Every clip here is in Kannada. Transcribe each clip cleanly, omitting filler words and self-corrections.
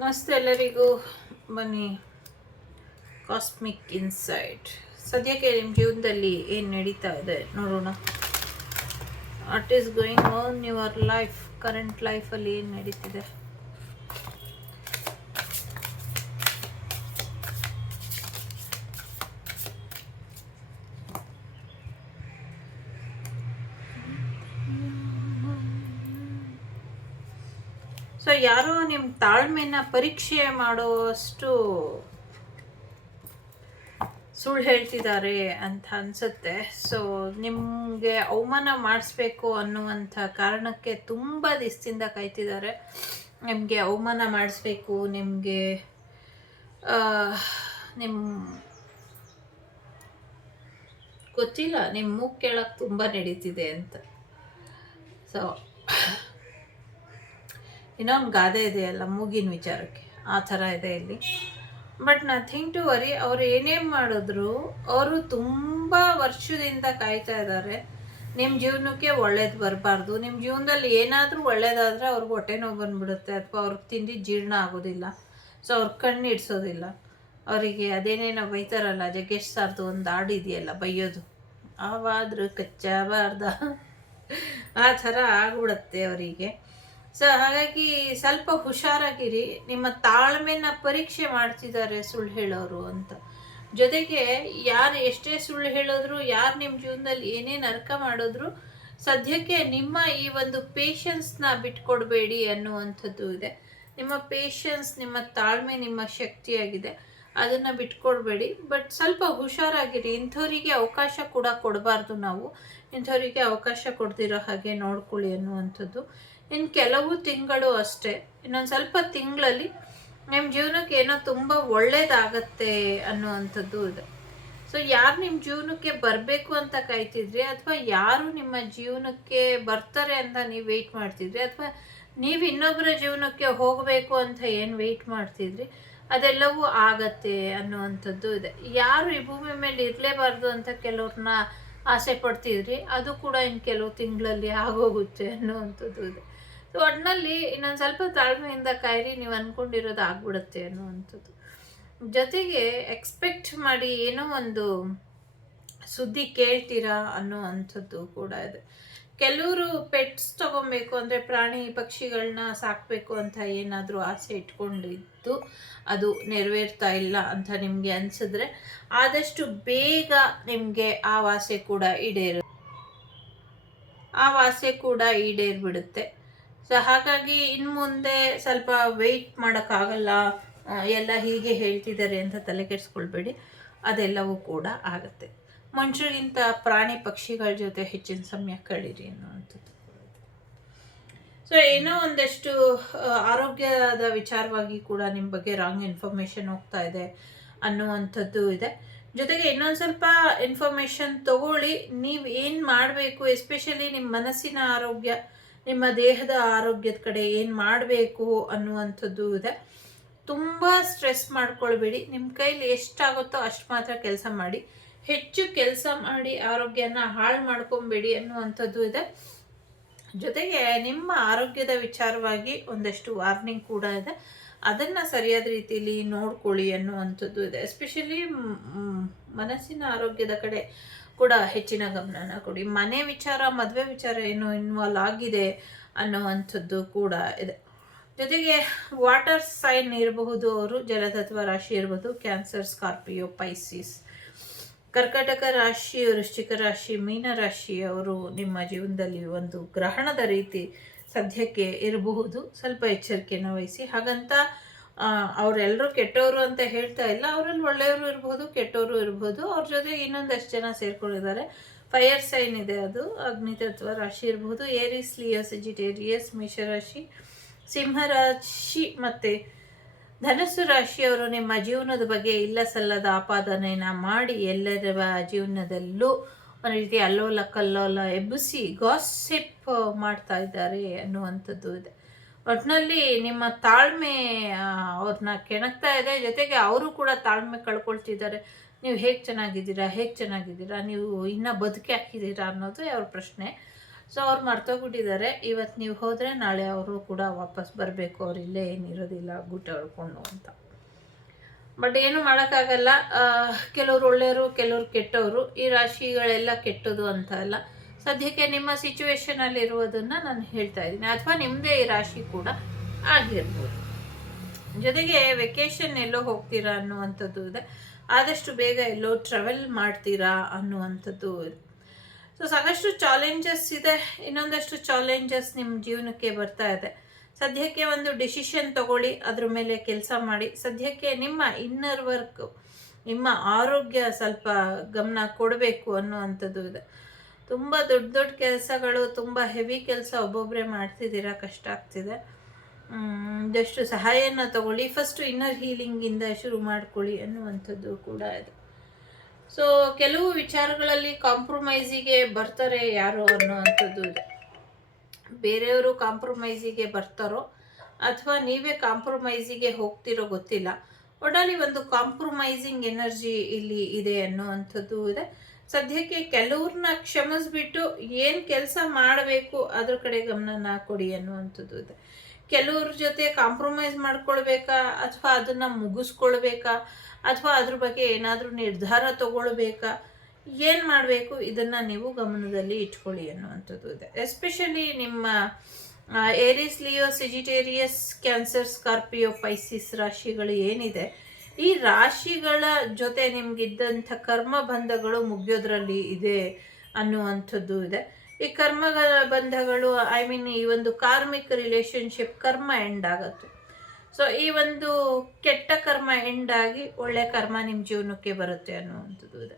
ನಮಸ್ತೆ ಎಲ್ಲರಿಗೂ. ಬನ್ನಿ ಕಾಸ್ಮಿಕ್ ಇನ್ಸೈಟ್. ಸದ್ಯಕ್ಕೆ ನಿಮ್ಮ ಜೀವನದಲ್ಲಿ ಏನು ನಡೀತಾ ಇದೆ ನೋಡೋಣ. What is going on your life, current ಲೈಫಲ್ಲಿ ಏನು ನಡೀತಿದೆ. ಸೊ ಯಾರೋ ನಿಮ್ಮ ತಾಳ್ಮೆನ ಪರೀಕ್ಷೆ ಮಾಡುವಷ್ಟು ಸುಳ್ಳು ಹೇಳ್ತಿದ್ದಾರೆ ಅಂತ ಅನಿಸುತ್ತೆ. ಸೊ ನಿಮಗೆ ಅವಮಾನ ಮಾಡಿಸ್ಬೇಕು ಅನ್ನುವಂಥ ಕಾರಣಕ್ಕೆ ತುಂಬ ದಿವಸದಿಂದ ಕಾಯ್ತಿದ್ದಾರೆ. ನಿಮಗೆ ಅವಮಾನ ಮಾಡಿಸ್ಬೇಕು, ನಿಮಗೆ ನಿಮ್ಮ ಗೊತ್ತಿಲ್ಲ, ನಿಮ್ಮ ಮೂಗು ಕೇಳಕ್ಕೆ ತುಂಬ ನಡೀತಿದೆ ಅಂತ. ಸೊ ಇನ್ನೊಂದು ಗಾದೆ ಇದೆಯಲ್ಲ ಮೂಗಿನ ವಿಚಾರಕ್ಕೆ, ಆ ಥರ ಇದೆ ಇಲ್ಲಿ. But nothing to worry. ಅವ್ರು ಏನೇನು ಮಾಡಿದ್ರು, ಅವರು ತುಂಬ ವರ್ಷದಿಂದ ಕಾಯ್ತಾ ಇದ್ದಾರೆ ನಿಮ್ಮ ಜೀವನಕ್ಕೆ ಒಳ್ಳೇದು ಬರಬಾರ್ದು. ನಿಮ್ಮ ಜೀವನದಲ್ಲಿ ಏನಾದರೂ ಒಳ್ಳೇದಾದರೆ ಅವ್ರಿಗೆ ಹೊಟ್ಟೆ ನೋವು ಬಂದುಬಿಡುತ್ತೆ, ಅಥವಾ ಅವ್ರಿಗೆ ತಿಂದು ಜೀರ್ಣ ಆಗೋದಿಲ್ಲ. ಸೊ ಅವ್ರ ಕಣ್ಣು ಇಡ್ಸೋದಿಲ್ಲ. ಅವರಿಗೆ ಅದೇನೇನೋ ಬೈತಾರಲ್ಲ, ಜಗ್ಗೇಶ್ ಸಾರ್ದು ಒಂದು ಹಾಡಿದೆಯಲ್ಲ ಬೈಯೋದು, ಆವಾದರೂ ಕಚ್ಚಬಾರ್ದ, ಆ ಥರ ಆಗ್ಬಿಡುತ್ತೆ ಅವರಿಗೆ. ಸೊ ಹಾಗಾಗಿ ಸ್ವಲ್ಪ ಹುಷಾರಾಗಿರಿ. ನಿಮ್ಮ ತಾಳ್ಮೆನ ಪರೀಕ್ಷೆ ಮಾಡ್ತಿದ್ದಾರೆ ಸುಳ್ಳು ಹೇಳೋರು ಅಂತ. ಜೊತೆಗೆ ಯಾರು ಎಷ್ಟೇ ಸುಳ್ಳು ಹೇಳಿದ್ರು, ಯಾರು ನಿಮ್ಮ ಜೀವನದಲ್ಲಿ ಏನೇನು ಅರ್ಕ ಮಾಡಿದ್ರು, ಸದ್ಯಕ್ಕೆ ನಿಮ್ಮ ಈ ಒಂದು ಪೇಷನ್ಸ್ನ ಬಿಟ್ಕೊಡ್ಬೇಡಿ ಅನ್ನುವಂಥದ್ದು ಇದೆ. ನಿಮ್ಮ ಪೇಷನ್ಸ್, ನಿಮ್ಮ ತಾಳ್ಮೆ ನಿಮ್ಮ ಶಕ್ತಿಯಾಗಿದೆ, ಅದನ್ನು ಬಿಟ್ಕೊಡ್ಬೇಡಿ. ಬಟ್ ಸ್ವಲ್ಪ ಹುಷಾರಾಗಿರಿ. ಇಂಥವರಿಗೆ ಅವಕಾಶ ಕೂಡ ಕೊಡಬಾರ್ದು ನಾವು. ಇಂಥವರಿಗೆ ಅವಕಾಶ ಕೊಡ್ದಿರೋ ಹಾಗೆ ನೋಡ್ಕೊಳ್ಳಿ ಅನ್ನುವಂಥದ್ದು. ಇನ್ನು ಕೆಲವು ತಿಂಗಳು ಅಷ್ಟೇ, ಇನ್ನೊಂದು ಸ್ವಲ್ಪ ತಿಂಗಳಲ್ಲಿ ನಿಮ್ಮ ಜೀವನಕ್ಕೆ ಏನೋ ತುಂಬ ಒಳ್ಳೇದಾಗತ್ತೆ ಅನ್ನುವಂಥದ್ದು ಇದೆ. ಸೊ ಯಾರು ನಿಮ್ಮ ಜೀವನಕ್ಕೆ ಬರಬೇಕು ಅಂತ ಕಾಯ್ತಿದ್ರಿ, ಅಥವಾ ಯಾರು ನಿಮ್ಮ ಜೀವನಕ್ಕೆ ಬರ್ತಾರೆ ಅಂತ ನೀವು ವೆಯ್ಟ್ ಮಾಡ್ತಿದ್ರಿ, ಅಥವಾ ನೀವು ಇನ್ನೊಬ್ಬರ ಜೀವನಕ್ಕೆ ಹೋಗಬೇಕು ಅಂತ ಏನು ವೆಯ್ಟ್ ಮಾಡ್ತಿದ್ರಿ, ಅದೆಲ್ಲವೂ ಆಗತ್ತೆ ಅನ್ನುವಂಥದ್ದು ಇದೆ. ಯಾರು ಈ ಭೂಮಿ ಮೇಲೆ ಇರಲೇಬಾರ್ದು ಅಂತ ಕೆಲವ್ರನ್ನ ಆಸೆ ಪಡ್ತಿದ್ರಿ, ಅದು ಕೂಡ ಇನ್ನು ಕೆಲವು ತಿಂಗಳಲ್ಲಿ ಆಗೋಗುತ್ತೆ ಅನ್ನುವಂಥದ್ದು ಇದೆ. ಸೊ ಒಟ್ಟಿನಲ್ಲಿ ಇನ್ನೊಂದು ಸ್ವಲ್ಪ ತಾಳ್ಮೆಯಿಂದ ಕಾಯಿರಿ, ನೀವು ಅಂದ್ಕೊಂಡಿರೋದು ಆಗ್ಬಿಡುತ್ತೆ ಅನ್ನುವಂಥದ್ದು. ಜೊತೆಗೆ ಎಕ್ಸ್ಪೆಕ್ಟ್ ಮಾಡಿ ಏನೋ ಒಂದು ಸುದ್ದಿ ಕೇಳ್ತೀರಾ ಅನ್ನುವಂಥದ್ದು ಕೂಡ ಇದೆ. ಕೆಲವರು ಪೆಟ್ಸ್ ತೊಗೊಬೇಕು ಅಂದರೆ ಪ್ರಾಣಿ ಪಕ್ಷಿಗಳನ್ನ ಸಾಕಬೇಕು ಅಂತ ಏನಾದರೂ ಆಸೆ ಇಟ್ಕೊಂಡಿದ್ದು ಅದು ನೆರವೇರ್ತಾ ಇಲ್ಲ ಅಂತ ನಿಮಗೆ ಅನಿಸಿದ್ರೆ, ಆದಷ್ಟು ಬೇಗ ನಿಮಗೆ ಆ ಆಸೆ ಕೂಡ ಈಡೇರ್ಬಿಡುತ್ತೆ. ಸೊ ಹಾಗಾಗಿ ಇನ್ನು ಮುಂದೆ ಸ್ವಲ್ಪ ವೆಯ್ಟ್ ಮಾಡೋಕ್ಕಾಗಲ್ಲ, ಎಲ್ಲ ಹೀಗೆ ಹೇಳ್ತಿದ್ದಾರೆ ಅಂತ ತಲೆ ಕೆಡಿಸ್ಕೊಳ್ಬೇಡಿ, ಅದೆಲ್ಲವೂ ಕೂಡ ಆಗುತ್ತೆ. ಮನುಷ್ಯರಿಗಿಂತ ಪ್ರಾಣಿ ಪಕ್ಷಿಗಳ ಜೊತೆ ಹೆಚ್ಚಿನ ಸಮಯ ಕಳೀರಿ ಅನ್ನುವಂಥದ್ದು. ಸೊ ಏನೋ ಒಂದಷ್ಟು ಆರೋಗ್ಯದ ವಿಚಾರವಾಗಿ ಕೂಡ ನಿಮ್ಮ ಬಗ್ಗೆ ರಾಂಗ್ ಇನ್ಫಾರ್ಮೇಷನ್ ಹೋಗ್ತಾ ಇದೆ ಅನ್ನುವಂಥದ್ದು ಇದೆ. ಜೊತೆಗೆ ಇನ್ನೊಂದು ಸ್ವಲ್ಪ ಇನ್ಫಾರ್ಮೇಷನ್ ತಗೊಳ್ಳಿ. ನೀವು ಏನು ಮಾಡಬೇಕು, ಎಸ್ಪೆಷಲಿ ನಿಮ್ಮ ಮನಸ್ಸಿನ ಆರೋಗ್ಯ, ನಿಮ್ಮ ದೇಹದ ಆರೋಗ್ಯದ ಕಡೆ ಏನು ಮಾಡಬೇಕು ಅನ್ನುವಂಥದ್ದು ಇದೆ. ತುಂಬ ಸ್ಟ್ರೆಸ್ ಮಾಡ್ಕೊಳ್ಬೇಡಿ. ನಿಮ್ಮ ಕೈಲಿ ಎಷ್ಟಾಗುತ್ತೋ ಅಷ್ಟು ಮಾತ್ರ ಕೆಲಸ ಮಾಡಿ. ಹೆಚ್ಚು ಕೆಲಸ ಮಾಡಿ ಆರೋಗ್ಯನ ಹಾಳು ಮಾಡ್ಕೊಬೇಡಿ ಅನ್ನುವಂಥದ್ದು ಇದೆ. ಜೊತೆಗೆ ನಿಮ್ಮ ಆರೋಗ್ಯದ ವಿಚಾರವಾಗಿ ಒಂದಷ್ಟು ವಾರ್ನಿಂಗ್ ಕೂಡ ಇದೆ, ಅದನ್ನು ಸರಿಯಾದ ರೀತಿಯಲ್ಲಿ ನೋಡ್ಕೊಳ್ಳಿ ಅನ್ನುವಂಥದ್ದು ಇದೆ. ಎಸ್ಪೆಷಲಿ ಮನಸ್ಸಿನ ಆರೋಗ್ಯದ ಕಡೆ ಕೂಡ ಹೆಚ್ಚಿನ ಗಮನನ ಕೊಡಿ. ಮನೆ ವಿಚಾರ, ಮದುವೆ ವಿಚಾರ ಏನು ಇನ್ವಾಲ್ವ್ ಆಗಿದೆ ಅನ್ನುವಂಥದ್ದು ಕೂಡ ಇದೆ. ಜೊತೆಗೆ ವಾಟರ್ ಸೈನ್ ಇರಬಹುದು, ಅವರು ಜಲತತ್ವ ರಾಶಿ ಇರ್ಬೋದು, ಕ್ಯಾನ್ಸರ್, ಸ್ಕಾರ್ಪಿಯೋ, ಪೈಸಿಸ್, ಕರ್ಕಾಟಕ ರಾಶಿ, ವೃಶ್ಚಿಕ ರಾಶಿ, ಮೀನ ರಾಶಿಯವರು ನಿಮ್ಮ ಜೀವನದಲ್ಲಿ ಒಂದು ಗ್ರಹಣದ ರೀತಿ ಸದ್ಯಕ್ಕೆ ಇರಬಹುದು. ಸ್ವಲ್ಪ ಎಚ್ಚರಿಕೆನ ವಹಿಸಿ. ಹಾಗಂತ ಅವರೆಲ್ಲರೂ ಕೆಟ್ಟವರು ಅಂತ ಹೇಳ್ತಾ ಇಲ್ಲ, ಅವರಲ್ಲಿ ಒಳ್ಳೆಯವರು ಇರ್ಬೋದು, ಕೆಟ್ಟವರು ಇರ್ಬೋದು. ಅವ್ರ ಜೊತೆ ಇನ್ನೊಂದಷ್ಟು ಜನ ಸೇರ್ಕೊಂಡಿದ್ದಾರೆ. ಫೈರ್ ಸೈನ್ ಇದೆ, ಅದು ಅಗ್ನಿತತ್ವ ರಾಶಿ ಇರ್ಬೋದು. ಏರಿಸ್, ಲಿಯೋ, ಸೆಜಿಟೇರಿಯಸ್, ಮೇಷರಾಶಿ, ಸಿಂಹರಾಶಿ ಮತ್ತು ಧನಸ್ಸು ರಾಶಿಯವರು ನಿಮ್ಮ ಜೀವನದ ಬಗ್ಗೆ ಇಲ್ಲ ಸಲ್ಲದ ಆಪಾದನೆಯನ್ನು ಮಾಡಿ ಎಲ್ಲರ ಜೀವನದಲ್ಲೂ ಒಂದು ರೀತಿ ಅಲ್ಲೋಲ ಕಲ್ಲೋಲ ಎಬ್ಬಿಸಿ ಗಾಸಿಪ್ ಮಾಡ್ತಾ ಇದ್ದಾರೆ ಅನ್ನುವಂಥದ್ದು ಇದೆ. ಒಟ್ಟಿನಲ್ಲಿ ನಿಮ್ಮ ತಾಳ್ಮೆ ಅವ್ರನ್ನ ಕೆಣಕ್ತಾ ಇದೆ. ಜೊತೆಗೆ ಅವರು ಕೂಡ ತಾಳ್ಮೆ ಕಳ್ಕೊಳ್ತಿದ್ದಾರೆ. ನೀವು ಹೇಗೆ ಚೆನ್ನಾಗಿದ್ದೀರಾ, ನೀವು ಇನ್ನೂ ಬದುಕಿ ಹಾಕಿದ್ದೀರಾ ಅನ್ನೋದು ಅವ್ರ ಪ್ರಶ್ನೆ. ಸೊ ಅವ್ರು ಮರ್ತೋಗ್ಬಿಟ್ಟಿದ್ದಾರೆ. ಇವತ್ತು ನೀವು ಹೋದರೆ ನಾಳೆ ಅವರು ಕೂಡ ವಾಪಸ್ ಬರಬೇಕು, ಅವ್ರು ಇಲ್ಲೇ ಏನಿರೋದಿಲ್ಲ ಗುಟ್ಟ ಹೊಡ್ಕೊಂಡು ಅಂತ. ಬಟ್ ಏನು ಮಾಡೋಕ್ಕಾಗಲ್ಲ. ಕೆಲವ್ರು ಒಳ್ಳೆಯವರು, ಕೆಲವ್ರು ಕೆಟ್ಟವರು. ಈ ರಾಶಿಗಳೆಲ್ಲ ಕೆಟ್ಟದು ಅಂತ ಅಲ್ಲ, ಸದ್ಯಕ್ಕೆ ನಿಮ್ಮ ಸಿಚುವೇಶನಲ್ಲಿ ಇರುವುದನ್ನು ನಾನು ಹೇಳ್ತಾ ಇದ್ದೀನಿ. ಅಥವಾ ನಿಮ್ಮದೇ ಈ ರಾಶಿ ಕೂಡ ಆಗಿರ್ಬೋದು. ಜೊತೆಗೆ ವೆಕೇಶನ್ ಎಲ್ಲೋ ಹೋಗ್ತೀರಾ ಅನ್ನುವಂಥದ್ದು ಇದೆ. ಆದಷ್ಟು ಬೇಗ ಎಲ್ಲೋ ಟ್ರಾವೆಲ್ ಮಾಡ್ತೀರಾ ಅನ್ನುವಂಥದ್ದು ಇದೆ. ಸೊ ಸಾಕಷ್ಟು ಚಾಲೆಂಜಸ್ ಇದೆ. ಇನ್ನೊಂದಷ್ಟು ಚಾಲೆಂಜಸ್ ನಿಮ್ಮ ಜೀವನಕ್ಕೆ ಬರ್ತಾ ಇದೆ. ಸದ್ಯಕ್ಕೆ ಒಂದು ಡಿಸಿಷನ್ ತಗೊಳ್ಳಿ, ಅದ್ರ ಮೇಲೆ ಕೆಲಸ ಮಾಡಿ. ಸದ್ಯಕ್ಕೆ ನಿಮ್ಮ ಇನ್ನರ್ ವರ್ಕ್, ನಿಮ್ಮ ಆರೋಗ್ಯ ಸ್ವಲ್ಪ ಗಮನ ಕೊಡಬೇಕು ಅನ್ನುವಂಥದ್ದು ಇದೆ. ತುಂಬ ದೊಡ್ಡ ದೊಡ್ಡ ಕೆಲಸಗಳು, ತುಂಬ ಹೆವಿ ಕೆಲಸ ಒಬ್ಬೊಬ್ಬರೇ ಮಾಡ್ತಿದ್ದೀರಾ, ಕಷ್ಟ ಆಗ್ತಿದೆ. ಜಸ್ಟ್ ಸಹಾಯನ ತಗೊಳ್ಳಿ. ಫಸ್ಟು ಇನ್ನರ್ ಹೀಲಿಂಗಿಂದ ಶುರು ಮಾಡ್ಕೊಳ್ಳಿ ಅನ್ನುವಂಥದ್ದು ಕೂಡ ಇದೆ. ಸೊ ಕೆಲವು ವಿಚಾರಗಳಲ್ಲಿ ಕಾಂಪ್ರಮೈಸಿಗೆ ಬರ್ತಾರೆ ಯಾರು ಅನ್ನುವಂಥದ್ದು ಇದೆ. ಬೇರೆಯವರು ಕಾಂಪ್ರಮೈಸಿಗೆ ಬರ್ತಾರೋ ಅಥವಾ ನೀವೇ ಕಾಂಪ್ರಮೈಸಿಗೆ ಹೋಗ್ತಿರೋ ಗೊತ್ತಿಲ್ಲ. ಒಟ್ಟಲ್ಲಿ ಒಂದು ಕಾಂಪ್ರಮೈಸಿಂಗ್ ಎನರ್ಜಿ ಇಲ್ಲಿ ಇದೆ ಅನ್ನುವಂಥದ್ದು ಇದೆ. ಸದ್ಯಕ್ಕೆ ಕೆಲವ್ರನ್ನ ಕ್ಷಮಿಸ್ಬಿಟ್ಟು ಏನು ಕೆಲಸ ಮಾಡಬೇಕು ಅದ್ರ ಕಡೆ ಗಮನನ ಕೊಡಿ ಅನ್ನುವಂಥದ್ದು ಇದೆ. ಕೆಲವ್ರ ಜೊತೆ ಕಾಂಪ್ರಮೈಸ್ ಮಾಡ್ಕೊಳ್ಬೇಕಾ ಅಥವಾ ಅದನ್ನು ಮುಗಿಸ್ಕೊಳ್ಬೇಕಾ ಅಥವಾ ಅದ್ರ ಬಗ್ಗೆ ಏನಾದರೂ ನಿರ್ಧಾರ ತಗೊಳ್ಬೇಕಾ, ಏನು ಮಾಡಬೇಕು ಇದನ್ನು ನೀವು ಗಮನದಲ್ಲಿ ಇಟ್ಕೊಳ್ಳಿ ಅನ್ನುವಂಥದ್ದು ಇದೆ. ಎಸ್ಪೆಷಲಿ ನಿಮ್ಮ ಏರಿಸ್, ಲಿಯೋ, ಸೆಜಿಟೇರಿಯಸ್, ಕ್ಯಾನ್ಸರ್, ಸ್ಕಾರ್ಪಿಯೋ, ಪೈಸಿಸ್ ರಾಶಿಗಳು ಏನಿದೆ, ಈ ರಾಶಿಗಳ ಜೊತೆ ನಿಮಗಿದ್ದಂಥ ಕರ್ಮ ಬಂಧಗಳು ಮುಗಿಯೋದ್ರಲ್ಲಿ ಇದೆ ಅನ್ನುವಂಥದ್ದು ಇದೆ. ಈ ಕರ್ಮಗಳ ಬಂಧಗಳು ಈ ಒಂದು ಕಾರ್ಮಿಕ್ ರಿಲೇಶನ್ಶಿಪ್ ಕರ್ಮ ಎಂಡ್ ಆಗುತ್ತೆ. ಸೊ ಈ ಒಂದು ಕೆಟ್ಟ ಕರ್ಮ ಎಂಡ್ ಆಗಿ ಒಳ್ಳೆ ಕರ್ಮ ನಿಮ್ಮ ಜೀವನಕ್ಕೆ ಬರುತ್ತೆ ಅನ್ನುವಂಥದ್ದು ಇದೆ.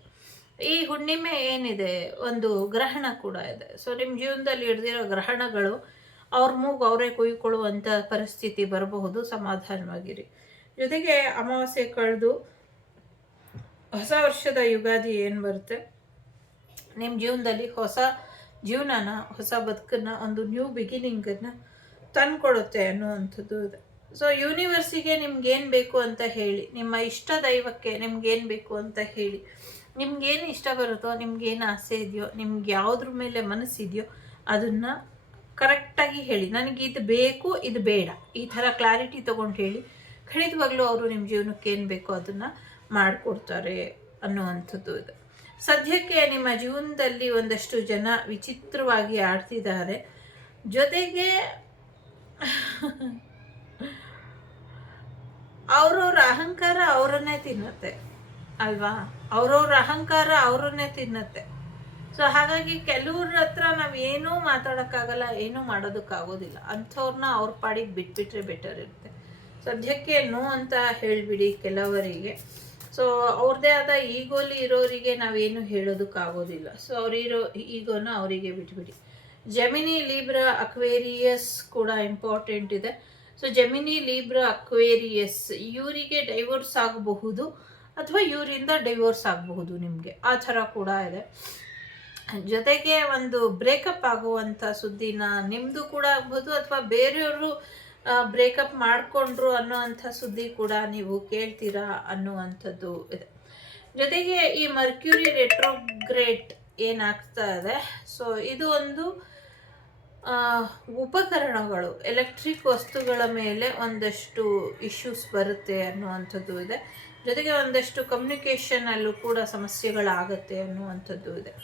ಈ ಹುಣ್ಣಿಮೆ ಏನಿದೆ, ಒಂದು ಗ್ರಹಣ ಕೂಡ ಇದೆ. ಸೊ ನಿಮ್ಮ ಜೀವನದಲ್ಲಿ ಹಿಡ್ದಿರೋ ಗ್ರಹಣಗಳು ಅವ್ರ ಮೂಗು ಅವರೇ ಕುಯ್ಕೊಳ್ಳುವಂಥ ಪರಿಸ್ಥಿತಿ ಬರಬಹುದು. ಸಮಾಧಾನವಾಗಿರಿ. ಜೊತೆಗೆ ಅಮಾವಾಸ್ಯೆ ಕಳೆದು ಹೊಸ ವರ್ಷದ ಯುಗಾದಿ ಏನು ಬರುತ್ತೆ, ನಿಮ್ಮ ಜೀವನದಲ್ಲಿ ಹೊಸ ಜೀವನನ, ಹೊಸ ಬದುಕನ್ನು, ಒಂದು ನ್ಯೂ ಬಿಗಿನಿಂಗನ್ನು ತಂದುಕೊಡುತ್ತೆ ಅನ್ನುವಂಥದ್ದು ಇದೆ. ಸೊ ಯೂನಿವರ್ಸಿಗೆ ನಿಮ್ಗೇನು ಬೇಕು ಅಂತ ಹೇಳಿ, ನಿಮ್ಮ ಇಷ್ಟ ದೈವಕ್ಕೆ ನಿಮ್ಗೇನು ಬೇಕು ಅಂತ ಹೇಳಿ, ನಿಮ್ಗೇನು ಇಷ್ಟ ಬರುತ್ತೋ, ನಿಮ್ಗೇನು ಆಸೆ ಇದೆಯೋ, ನಿಮ್ಗೆ ಯಾವುದ್ರ ಮೇಲೆ ಮನಸ್ಸಿದೆಯೋ ಅದನ್ನು ಕರೆಕ್ಟಾಗಿ ಹೇಳಿ. ನನಗೆ ಇದು ಬೇಕು, ಇದು ಬೇಡ, ಈ ಥರ ಕ್ಲಾರಿಟಿ ತೊಗೊಂಡು ಹೇಳಿ. ಖಂಡಿತವಾಗ್ಲೂ ಅವರು ನಿಮ್ಮ ಜೀವನಕ್ಕೆ ಏನು ಬೇಕೋ ಅದನ್ನು ಮಾಡಿಕೊಡ್ತಾರೆ ಅನ್ನುವಂಥದ್ದು ಇದೆ. ಸದ್ಯಕ್ಕೆ ನಿಮ್ಮ ಜೀವನದಲ್ಲಿ ಒಂದಷ್ಟು ಜನ ವಿಚಿತ್ರವಾಗಿ ಆಡ್ತಿದ್ದಾರೆ. ಜೊತೆಗೆ ಅವ್ರವ್ರ ಅಹಂಕಾರ ಅವರನ್ನೇ ತಿನ್ನುತ್ತೆ ಅಲ್ವಾ, ಅವ್ರವ್ರ ಅಹಂಕಾರ ಅವರನ್ನೇ ತಿನ್ನುತ್ತೆ. ಸೊ ಹಾಗಾಗಿ ಕೆಲವ್ರ ಹತ್ರ ನಾವು ಏನೂ ಮಾತಾಡೋಕ್ಕಾಗಲ್ಲ, ಏನೂ ಮಾಡೋದಕ್ಕಾಗೋದಿಲ್ಲ. ಅಂಥವ್ರನ್ನ ಅವ್ರ ಪಾಡಿಗೆ ಬಿಟ್ಬಿಟ್ರೆ ಬೆಟರ್ ಇರುತ್ತೆ. ಸದ್ಯಕ್ಕೆ ನೋ ಅಂತ ಹೇಳಿಬಿಡಿ ಕೆಲವರಿಗೆ. ಸೊ ಅವ್ರದ್ದೇ ಆದ ಈಗೋಲಿ ಇರೋರಿಗೆ ನಾವೇನು ಹೇಳೋದಕ್ಕಾಗೋದಿಲ್ಲ. ಸೊ ಅವರಿರೋ ಈಗೋನ ಅವರಿಗೆ ಬಿಟ್ಬಿಡಿ. ಜೆಮಿನಿ, ಲೀಬ್ರಾ, ಅಕ್ವೇರಿಯಸ್ ಕೂಡ ಇಂಪಾರ್ಟೆಂಟ್ ಇದೆ. ಸೊ ಜೆಮಿನಿ, ಲೀಬ್ರಾ, ಅಕ್ವೇರಿಯಸ್ ಇವರಿಗೆ ಡೈವೋರ್ಸ್ ಆಗಬಹುದು ಅಥವಾ ಇವರಿಂದ ಡೈವೋರ್ಸ್ ಆಗಬಹುದು ನಿಮಗೆ, ಆ ಥರ ಕೂಡ ಇದೆ. ಜೊತೆಗೆ ಒಂದು ಬ್ರೇಕಪ್ ಆಗುವಂಥ ಸುದ್ದಿನ ನಿಮ್ಮದು ಕೂಡ ಆಗ್ಬೋದು ಅಥವಾ ಬೇರೆಯವರು ಬ್ರೇಕಪ್ ಮಾಡಿಕೊಂಡ್ರು ಅನ್ನೋವಂಥ ಸುದ್ದಿ ಕೂಡ ನೀವು ಕೇಳ್ತೀರಾ ಅನ್ನುವಂಥದ್ದು ಇದೆ. ಜೊತೆಗೆ ಈ ಮರ್ಕ್ಯೂರಿ ರೆಟ್ರೋಗ್ರೇಡ್ ಏನಾಗ್ತಾ ಇದೆ, ಸೊ ಇದು ಒಂದು ಉಪಕರಣಗಳು, ಎಲೆಕ್ಟ್ರಿಕ್ ವಸ್ತುಗಳ ಮೇಲೆ ಒಂದಷ್ಟು ಇಶ್ಯೂಸ್ ಬರುತ್ತೆ ಅನ್ನುವಂಥದ್ದು ಇದೆ. ಜೊತೆಗೆ ಒಂದಷ್ಟು ಕಮ್ಯುನಿಕೇಷನಲ್ಲೂ ಕೂಡ ಸಮಸ್ಯೆಗಳಾಗತ್ತೆ ಅನ್ನುವಂಥದ್ದು ಇದೆ.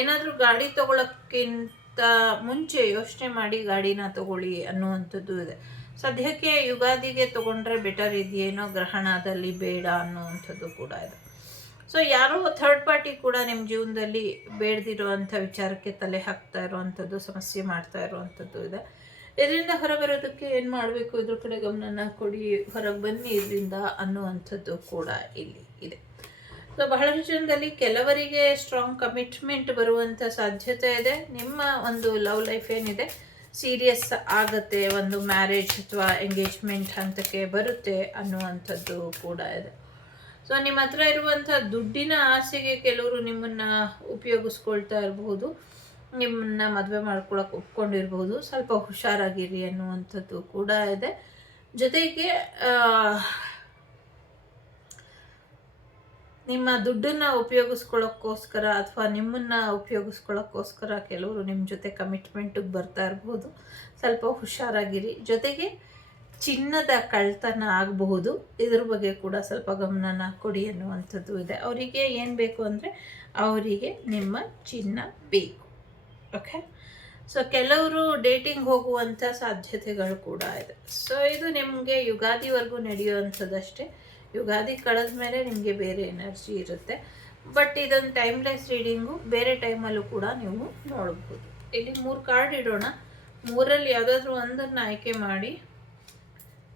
ಏನಾದರೂ ಗಾಡಿ ತೊಗೊಳಕ್ಕಿಂತ ಮುಂಚೆ ಯೋಚನೆ ಮಾಡಿ ಗಾಡಿನ ತಗೊಳ್ಳಿ ಅನ್ನುವಂಥದ್ದು ಇದೆ. ಸದ್ಯಕ್ಕೆ ಯುಗಾದಿಗೆ ತೊಗೊಂಡ್ರೆ ಬೆಟರ್ ಇದೆಯೇನೋ, ಗ್ರಹಣದಲ್ಲಿ ಬೇಡ ಅನ್ನುವಂಥದ್ದು ಕೂಡ ಇದೆ. ಸೊ ಯಾರೋ ಥರ್ಡ್ ಪಾರ್ಟಿ ಕೂಡ ನಿಮ್ಮ ಜೀವನದಲ್ಲಿ ಬೇಡದಿರುವಂಥ ವಿಚಾರಕ್ಕೆ ತಲೆ ಹಾಕ್ತಾ ಇರುವಂಥದ್ದು, ಸಮಸ್ಯೆ ಮಾಡ್ತಾ ಇರುವಂಥದ್ದು ಇದೆ. ಇದರಿಂದ ಹೊರಬರೋದಕ್ಕೆ ಏನು ಮಾಡಬೇಕು, ಇದ್ರ ಕಡೆ ಗಮನನ ಕೊಡಿ, ಹೊರಗೆ ಬನ್ನಿ ಇದರಿಂದ ಅನ್ನುವಂಥದ್ದು ಕೂಡ ಇಲ್ಲಿ ಇದೆ. ಸೊ ಬಹಳಷ್ಟು ಜನದಲ್ಲಿ ಕೆಲವರಿಗೆ ಸ್ಟ್ರಾಂಗ್ ಕಮಿಟ್ಮೆಂಟ್ ಬರುವಂಥ ಸಾಧ್ಯತೆ ಇದೆ. ನಿಮ್ಮ ಒಂದು ಲವ್ ಲೈಫ್ ಏನಿದೆ ಸೀರಿಯಸ್ ಆಗುತ್ತೆ, ಒಂದು ಮ್ಯಾರೇಜ್ ಅಥವಾ ಎಂಗೇಜ್ಮೆಂಟ್ ಹಂತಕ್ಕೆ ಬರುತ್ತೆ ಅನ್ನುವಂಥದ್ದು ಕೂಡ ಇದೆ. ಸೊ ನಿಮ್ಮ ಹತ್ರ ಇರುವಂಥ ದುಡ್ಡಿನ ಆಸೆಗೆ ಕೆಲವರು ನಿಮ್ಮನ್ನು ಉಪಯೋಗಿಸ್ಕೊಳ್ತಾ ಇರಬಹುದು, ನಿಮ್ಮನ್ನು ಮದುವೆ ಮಾಡ್ಕೊಳಕ್ಕೆ ಒಪ್ಕೊಂಡಿರ್ಬೋದು. ಸ್ವಲ್ಪ ಹುಷಾರಾಗಿರಿ ಅನ್ನುವಂಥದ್ದು ಕೂಡ ಇದೆ. ಜೊತೆಗೆ ನಿಮ್ಮ ದುಡ್ಡನ್ನು ಉಪಯೋಗಿಸ್ಕೊಳ್ಳೋಕ್ಕೋಸ್ಕರ ಅಥವಾ ನಿಮ್ಮನ್ನು ಉಪಯೋಗಿಸ್ಕೊಳ್ಳೋಕ್ಕೋಸ್ಕರ ಕೆಲವರು ನಿಮ್ಮ ಜೊತೆ ಕಮಿಟ್ಮೆಂಟಿಗೆ ಬರ್ತಾ ಇರ್ಬೋದು. ಸ್ವಲ್ಪ ಹುಷಾರಾಗಿರಿ. ಜೊತೆಗೆ ಚಿನ್ನದ ಕಳ್ತನ ಆಗಬಹುದು, ಇದ್ರ ಬಗ್ಗೆ ಕೂಡ ಸ್ವಲ್ಪ ಗಮನನ ಕೊಡಿ ಅನ್ನುವಂಥದ್ದು ಇದೆ. ಅವರಿಗೆ ಏನು ಬೇಕು ಅಂದರೆ ಅವರಿಗೆ ನಿಮ್ಮ ಚಿನ್ನ ಬೇಕು. ಓಕೆ, ಸೊ ಕೆಲವರು ಡೇಟಿಂಗ್ ಹೋಗುವಂಥ ಸಾಧ್ಯತೆಗಳು ಕೂಡ ಇದೆ. ಸೊ ಇದು ನಿಮಗೆ ಯುಗಾದಿವರೆಗೂ ನಡೆಯುವಂಥದ್ದಷ್ಟೇ. ಯುಗಾದಿ ಕಳೆದ ಮೇಲೆ ನಿಮಗೆ ಬೇರೆ ಎನರ್ಜಿ ಇರುತ್ತೆ. ಬಟ್ ಇದೊಂದು ಟೈಮ್ಲೆಸ್ ರೀಡಿಂಗು, ಬೇರೆ ಟೈಮಲ್ಲೂ ಕೂಡ ನೀವು ನೋಡ್ಬೋದು. ಇಲ್ಲಿ 3 ಕಾರ್ಡ್ ಇಡೋಣ. 3ರಲ್ಲಿ ಯಾವುದಾದ್ರೂ ಒಂದನ್ನು ಆಯ್ಕೆ ಮಾಡಿ.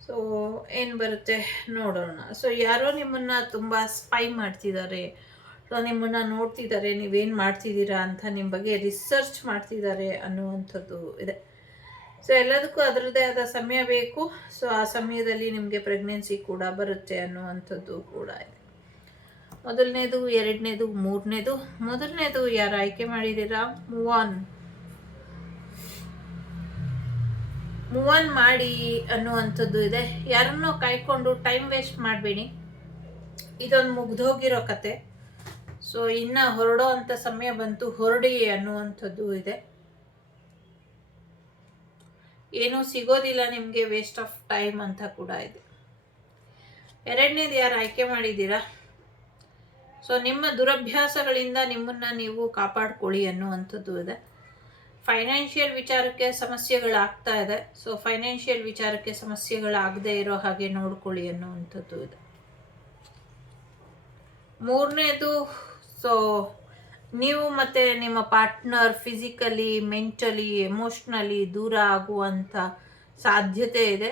ಸೊ ಏನು ಬರುತ್ತೆ ನೋಡೋಣ. ಸೊ ಯಾರೋ ನಿಮ್ಮನ್ನು ತುಂಬ ಸ್ಪೈ ಮಾಡ್ತಿದ್ದಾರೆ, ಸೊ ನಿಮ್ಮನ್ನು ನೋಡ್ತಿದ್ದಾರೆ, ನೀವೇನು ಮಾಡ್ತಿದ್ದೀರಾ ಅಂತ ನಿಮ್ಮ ಬಗ್ಗೆ ರಿಸರ್ಚ್ ಮಾಡ್ತಿದ್ದಾರೆ ಅನ್ನುವಂಥದ್ದು ಇದೆ. ಸೊ ಎಲ್ಲದಕ್ಕೂ ಅದರದ್ದೇ ಆದ ಸಮಯ ಬೇಕು. ಸೊ ಆ ಸಮಯದಲ್ಲಿ ನಿಮಗೆ ಪ್ರೆಗ್ನೆನ್ಸಿ ಕೂಡ ಬರುತ್ತೆ ಅನ್ನುವಂಥದ್ದು ಕೂಡ ಇದೆ. ಮೊದಲನೇದು, ಎರಡನೇದು, ಮೂರನೇದು. ಮೊದಲನೇದು ಯಾರು ಆಯ್ಕೆ ಮಾಡಿದ್ದೀರಾ? ಮೂವ್ ಆನ್ ಮಾಡಿ ಅನ್ನುವಂಥದ್ದು ಇದೆ. ಯಾರನ್ನೋ ಕಾಯ್ಕೊಂಡು ಟೈಮ್ ವೇಸ್ಟ್ ಮಾಡಬೇಡಿ. ಇದೊಂದು ಮುಗ್ದೋಗಿರೋ ಕತೆ. ಸೊ ಇನ್ನು ಹೊರಡೋ ಅಂಥ ಸಮಯ ಬಂತು, ಹೊರಡಿ ಅನ್ನುವಂಥದ್ದು ಇದೆ. ಏನೂ ಸಿಗೋದಿಲ್ಲ ನಿಮಗೆ, ವೇಸ್ಟ್ ಆಫ್ ಟೈಮ್ ಅಂತ ಕೂಡ ಇದೆ. ಎರಡನೇದು ಯಾರು ಆಯ್ಕೆ ಮಾಡಿದ್ದೀರಾ? ಸೊ ನಿಮ್ಮ ದುರಭ್ಯಾಸಗಳಿಂದ ನಿಮ್ಮನ್ನು ನೀವು ಕಾಪಾಡ್ಕೊಳ್ಳಿ ಅನ್ನುವಂಥದ್ದು ಇದೆ. ಫೈನಾನ್ಷಿಯಲ್ ವಿಚಾರಕ್ಕೆ ಸಮಸ್ಯೆಗಳಾಗ್ತಾ ಇದೆ. ಸೊ ಫೈನಾನ್ಷಿಯಲ್ ವಿಚಾರಕ್ಕೆ ಸಮಸ್ಯೆಗಳಾಗದೇ ಇರೋ ಹಾಗೆ ನೋಡ್ಕೊಳ್ಳಿ ಅನ್ನುವಂಥದ್ದು ಇದೆ. ಮೂರನೇದು, ಸೊ ನೀವು ಮತ್ತು ನಿಮ್ಮ ಪಾರ್ಟ್ನರ್ ಫಿಸಿಕಲಿ, ಮೆಂಟಲಿ, ಎಮೋಷ್ನಲಿ ದೂರ ಆಗುವಂಥ ಸಾಧ್ಯತೆ ಇದೆ.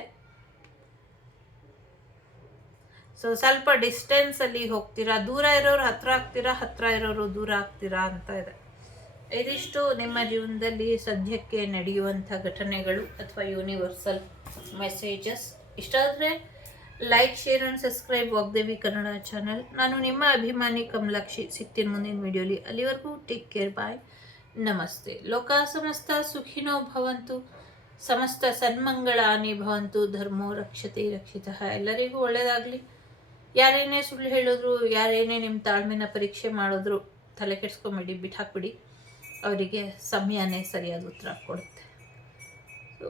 ಸೊ ಸ್ವಲ್ಪ ಡಿಸ್ಟೆನ್ಸಲ್ಲಿ ಹೋಗ್ತೀರಾ, ದೂರ ಇರೋರು ಹತ್ರ ಆಗ್ತೀರಾ, ಹತ್ರ ಇರೋರು ದೂರ ಆಗ್ತೀರಾ ಅಂತ ಇದೆ. ಇದಿಷ್ಟು ನಿಮ್ಮ ಜೀವನದಲ್ಲಿ ಸದ್ಯಕ್ಕೆ ನಡೆಯುವಂಥ ಘಟನೆಗಳು ಅಥವಾ ಯೂನಿವರ್ಸಲ್ ಮೆಸೇಜಸ್. ಇಷ್ಟಾದರೆ like, share and subscribe Vagdevi Kannada channel. ನಾನು ನಿಮ್ಮ ಅಭಿಮಾನಿ ಕಮಲಾಕ್ಷಿ. ಸಿಗ್ತೀನಿ ಮುಂದಿನ ವಿಡಿಯೋಲಿ. ಅಲ್ಲಿವರೆಗೂ ಟೇಕ್ ಕೇರ್, ಬಾಯ್, ನಮಸ್ತೆ. ಲೋಕ ಸಮಸ್ತ ಸುಖಿನೋ ಭವಂತು, ಸಮಸ್ತ ಸನ್ಮಂಗಳಾನಿ ಭವಂತು, ಧರ್ಮೋ ರಕ್ಷತೆ ರಕ್ಷಿತಃ. ಎಲ್ಲರಿಗೂ ಒಳ್ಳೆಯದಾಗಲಿ. ಯಾರೇನೇ ಸುಳ್ಳು ಹೇಳಿದ್ರು, ಯಾರೇನೇ ನಿಮ್ಮ ತಾಳ್ಮೆನ ಪರೀಕ್ಷೆ ಮಾಡಿದ್ರು ತಲೆ ಕೆಡಿಸ್ಕೊಂಬೇಡಿ, ಬಿಟ್ಟಾಕ್ಬಿಡಿ. ಅವರಿಗೆ ಸಮಯನೇ ಸರಿಯಾದ ಉತ್ತರ ಕೊಡುತ್ತೆ. ಸೊ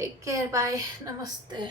ಟೇಕ್ ಕೇರ್, ಬಾಯ್, ನಮಸ್ತೆ.